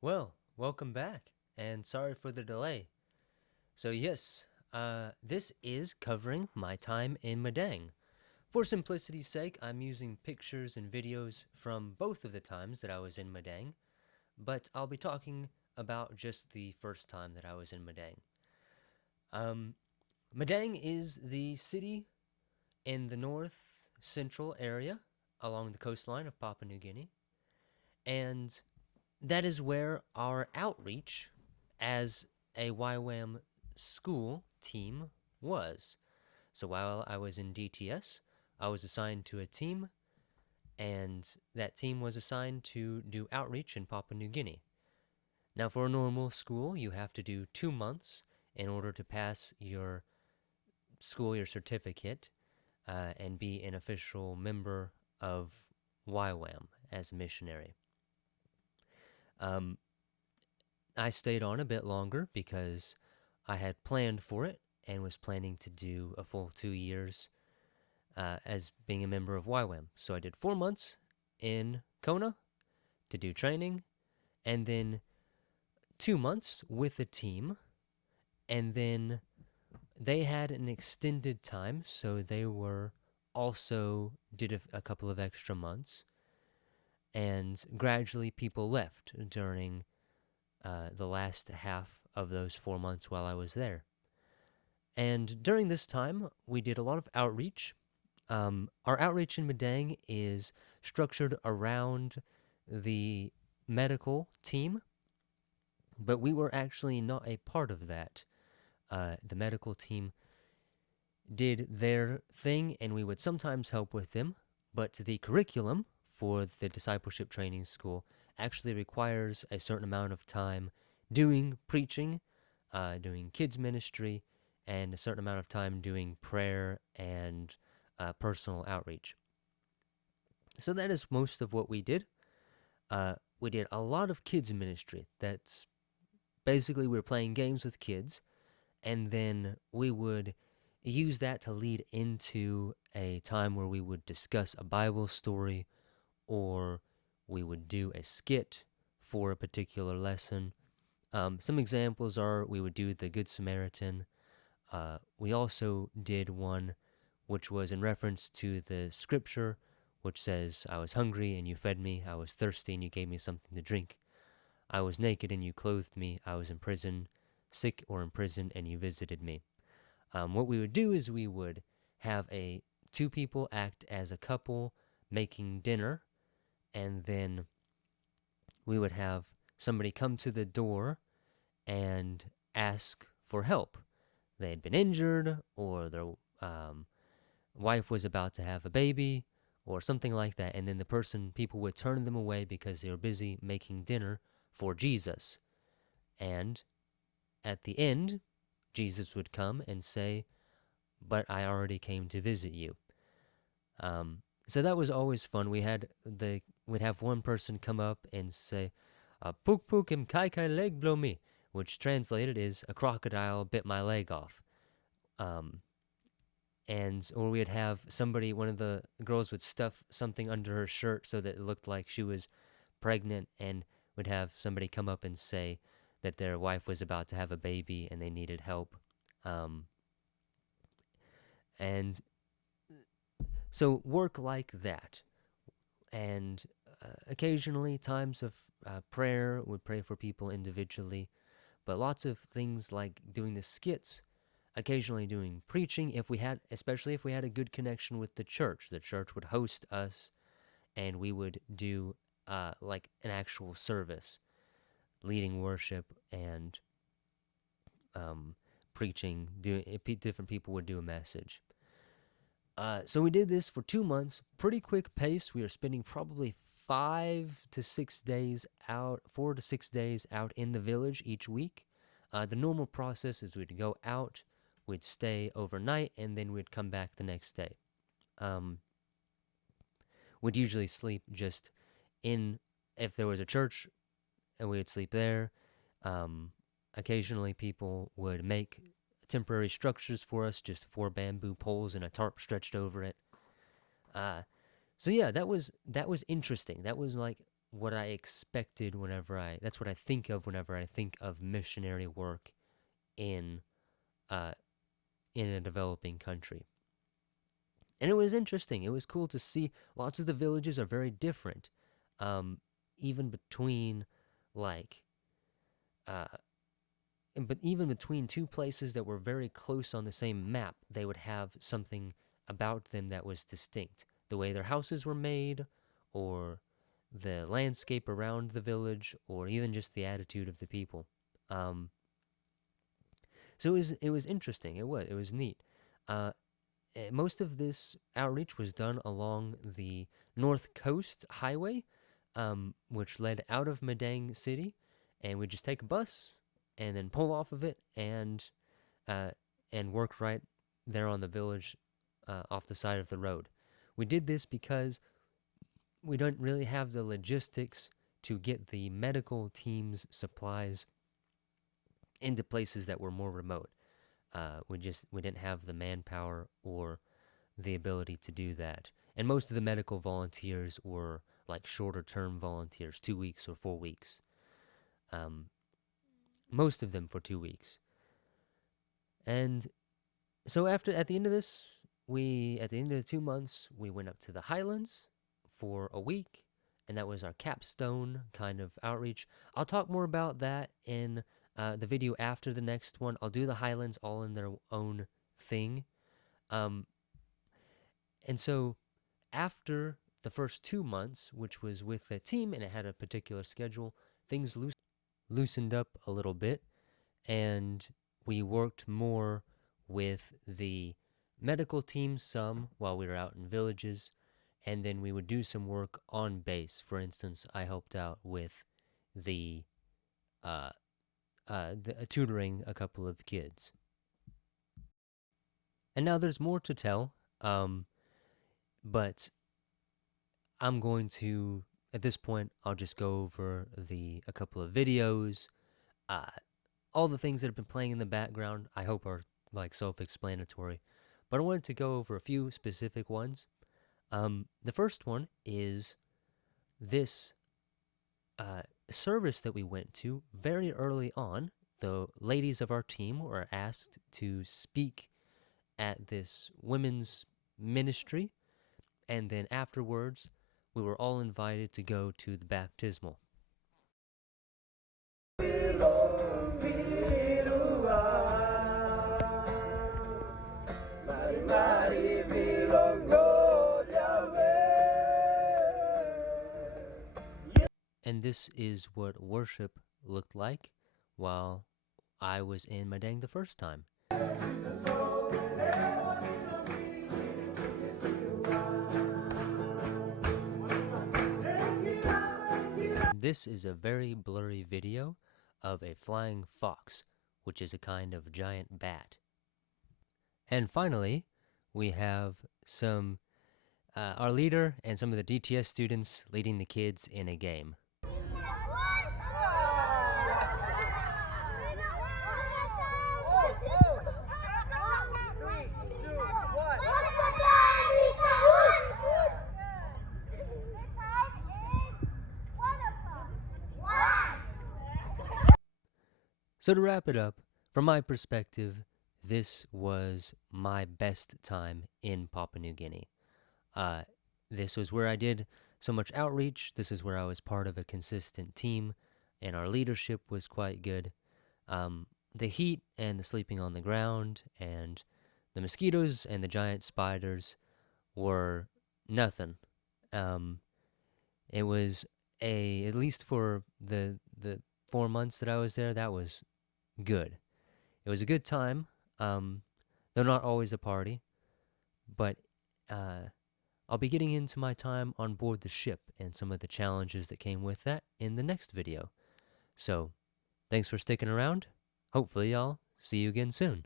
Well, welcome back, and sorry for the delay. So, yes, this is covering my time in Madang. For simplicity's sake, I'm using pictures and videos from both of the times that I was in Madang, but I'll be talking about just the first time that I was in Madang. Um, Madang is the city in the north central area along the coastline of Papua New Guinea, and that is where our outreach as a YWAM school team was. So while I was in DTS, I was assigned to a team, and that team was assigned to do outreach in Papua New Guinea. Now, for a normal school, you have to do 2 months in order to pass your school, your certificate, and be an official member of YWAM as a missionary. Um, I stayed on a bit longer because I had planned for it and was planning to do a full 2 years as being a member of YWAM. So I did 4 months in Kona to do training, and then 2 months with the team, and then they had an extended time, so they were also did a couple of extra months, and gradually people left during the last half of those 4 months while I was there. And during this time, we did a lot of outreach. Our outreach in Madang is structured around the medical team, but we were actually not a part of that. The medical team did their thing, and we would sometimes help with them, but the curriculum for the discipleship training school actually requires a certain amount of time doing preaching, doing kids' ministry, and a certain amount of time doing prayer and personal outreach. So that is most of what we did. We did a lot of kids' ministry. That's basically we were playing games with kids, and then we would use that to lead into a time where we would discuss a Bible story, or we would do a skit for a particular lesson. Some examples are we would do the Good Samaritan. We also did one which was in reference to the scripture, which says, I was hungry and you fed me, I was thirsty and you gave me something to drink, I was naked and you clothed me, I was in prison, sick or in prison, and you visited me. What we would do is we would have two people act as a couple making dinner, and then we would have somebody come to the door and ask for help. They had been injured, or their wife was about to have a baby, or something like that, and then people would turn them away because they were busy making dinner for Jesus. And at the end, Jesus would come and say, but I already came to visit you. So that was always fun. We'd have one person come up and say, "Puk puk im kai kai leg blow me," which translated is "a crocodile bit my leg off." Um, or we'd have one of the girls would stuff something under her shirt so that it looked like she was pregnant, and would have somebody come up and say that their wife was about to have a baby and they needed help. And so work like that. And occasionally times of prayer, would pray for people individually, but lots of things like doing the skits, occasionally doing preaching. Especially if we had a good connection with the church would host us, and we would do like an actual service, leading worship and preaching. Different people would do a message. So we did this for 2 months, pretty quick pace. We were spending probably 4 to 6 days out in the village each week. The normal process is we'd go out, we'd stay overnight, and then we'd come back the next day. We'd usually sleep just if there was a church, and we'd sleep there. Occasionally people would make temporary structures for us, just 4 bamboo poles and a tarp stretched over it. So yeah, that was interesting. That was like what I expected that's what I think of whenever I think of missionary work in uh, in a developing country. And it was interesting. It was cool to see lots of the villages are very different. Um, even between like uh, but even between two places that were very close on the same map, they would have something about them that was distinct. The way their houses were made, or the landscape around the village, or even just the attitude of the people. Um, so it was interesting. It was neat. Uh, Most of this outreach was done along the North Coast Highway, which led out of Madang City, and we just take a bus and then pull off of it uh, and work right there on the village off the side of the road. We did this because we don't really have the logistics to get the medical team's supplies into places that were more remote. We didn't have the manpower or the ability to do that. And most of the medical volunteers were like shorter term volunteers, 2 weeks or 4 weeks. Most of them for 2 weeks. And so at the end of at the end of the 2 months, we went up to the Highlands for a week, and that was our capstone kind of outreach. I'll talk more about that in the video after the next one. I'll do the Highlands all in their own thing. And so after the first 2 months, which was with the team and it had a particular schedule, things loosened up a little bit, and we worked more with the medical team some while we were out in villages, and then we would do some work on base. For instance, I helped out with the tutoring a couple of kids. And now there's more to tell, but I'm going to, at this point, I'll just go over a couple of videos. All the things that have been playing in the background, I hope are like self-explanatory, but I wanted to go over a few specific ones. The first one is this service that we went to very early on. The ladies of our team were asked to speak at this women's ministry, and then afterwards, we were all invited to go to the baptismal. And this is what worship looked like while I was in Madang the first time. This is a very blurry video of a flying fox, which is a kind of giant bat. And finally, we have our leader and some of the DTS students leading the kids in a game. So to wrap it up, from my perspective, this was my best time in Papua New Guinea. This was where I did so much outreach. This is where I was part of a consistent team, and our leadership was quite good. The heat and the sleeping on the ground and the mosquitoes and the giant spiders were nothing. It was at least for the 4 months that I was there, that was good. It was a good time, though not always a party, but I'll be getting into my time on board the ship and some of the challenges that came with that in the next video. So, thanks for sticking around. Hopefully I'll see you again soon.